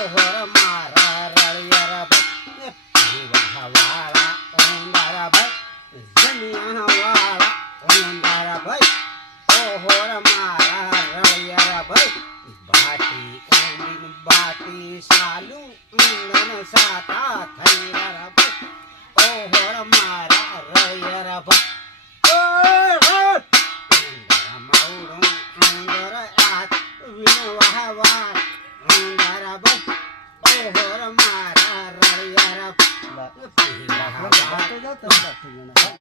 ઓહોર મારા રળિયારા ભાઈ પીવા વાળા ઓંડારા ભાઈ જમિયા વાળા ઓંડારા ભાઈ ઓહોર મારા રળિયારા ભાઈ બાટી ઓંડીન બાટી સાલું ઊંડન સાતા થઈ રા ભાઈ ઓહોર મારા રળિયારા ભાઈ મારા